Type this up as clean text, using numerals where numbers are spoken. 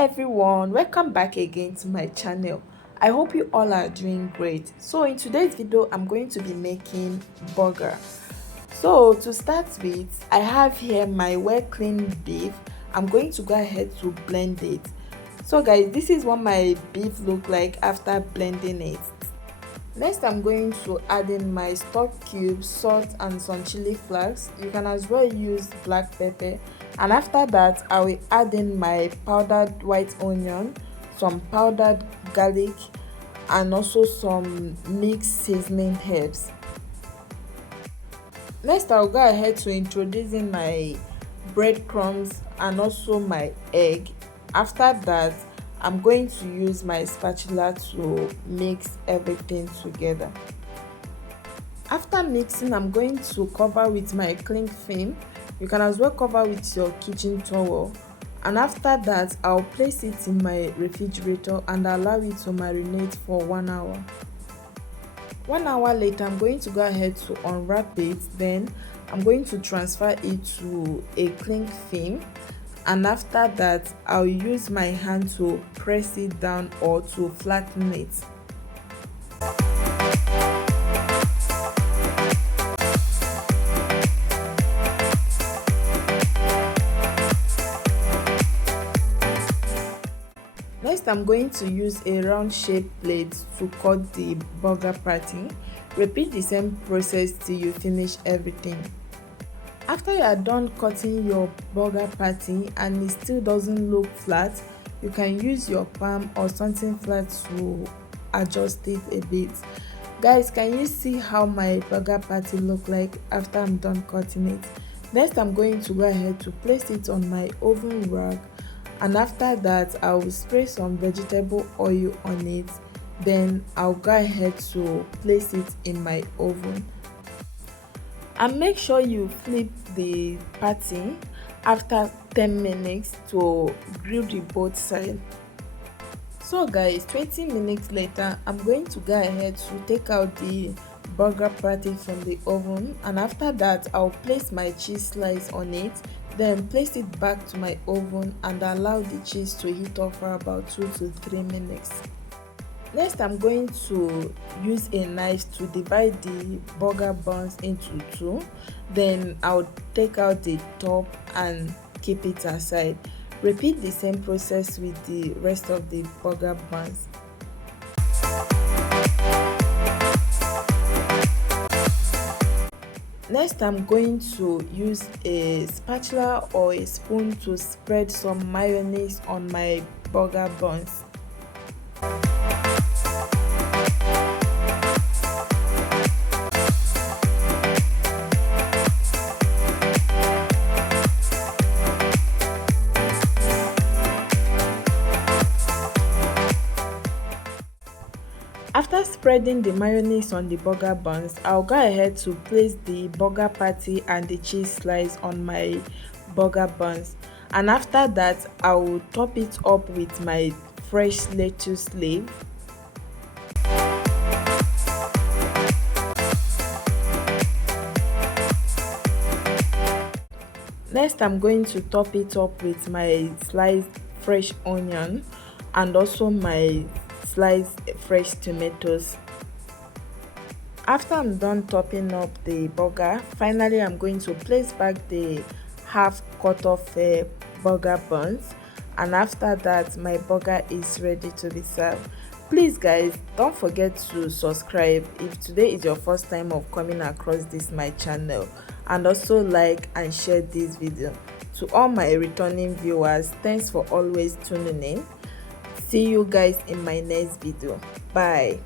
everyone, welcome back again to my channel. I hope you all are doing great. So in today's video I'm going to be making burger. So to start with, I have here my well cleaned beef. I'm going to go ahead to blend it. So guys, this is what my beef look like after blending it. Next, I'm going to add in my stock cubes, salt and some chili flakes. You can as well use black pepper. And after that, I will add in my powdered white onion, some powdered garlic, and also some mixed seasoning herbs. Next, I'll go ahead to introduce in my breadcrumbs and also my egg. After that, I'm going to use my spatula to mix everything together. After mixing, I'm going to cover with my cling film. You can as well cover with your kitchen towel. And after that, I'll place it in my refrigerator and allow it to marinate for 1 hour. 1 hour later, I'm going to go ahead to unwrap it. Then I'm going to transfer it to a cling film. And after that, I'll use my hand to press it down or to flatten it. Next, I'm going to use a round shaped blade to cut the burger patty. Repeat the same process till you finish everything. After you are done cutting your burger patty and it still doesn't look flat, you can use your palm or something flat to adjust it a bit. Guys, can you see how my burger patty look like after I'm done cutting it? Next, I'm going to go ahead to place it on my oven rack, and after that I will spray some vegetable oil on it. Then I'll go ahead to place it in my oven. And make sure you flip the patty after 10 minutes to grill the both sides. So guys, 20 minutes later, I'm going to go ahead to take out the burger patty from the oven, and after that I'll place my cheese slice on it, then place it back to my oven and allow the cheese to heat up for about 2 to 3 minutes. Next, I'm going to use a knife to divide the burger buns into two. Then I'll take out the top and keep it aside. Repeat the same process with the rest of the burger buns. Next, I'm going to use a spatula or a spoon to spread some mayonnaise on my burger buns. After spreading the mayonnaise on the burger buns, I'll go ahead to place the burger patty and the cheese slice on my burger buns. And after that, I will top it up with my fresh lettuce leaf. Next, I'm going to top it up with my sliced fresh onion and also my sliced fresh tomatoes. After I'm done topping up the burger, finally I'm going to place back the half cut off burger buns, and after that my burger is ready to be served. Please guys, don't forget to subscribe if today is your first time of coming across this my channel, and also like and share this video. To all my returning viewers, thanks for always tuning in. See you guys in my next video. Bye.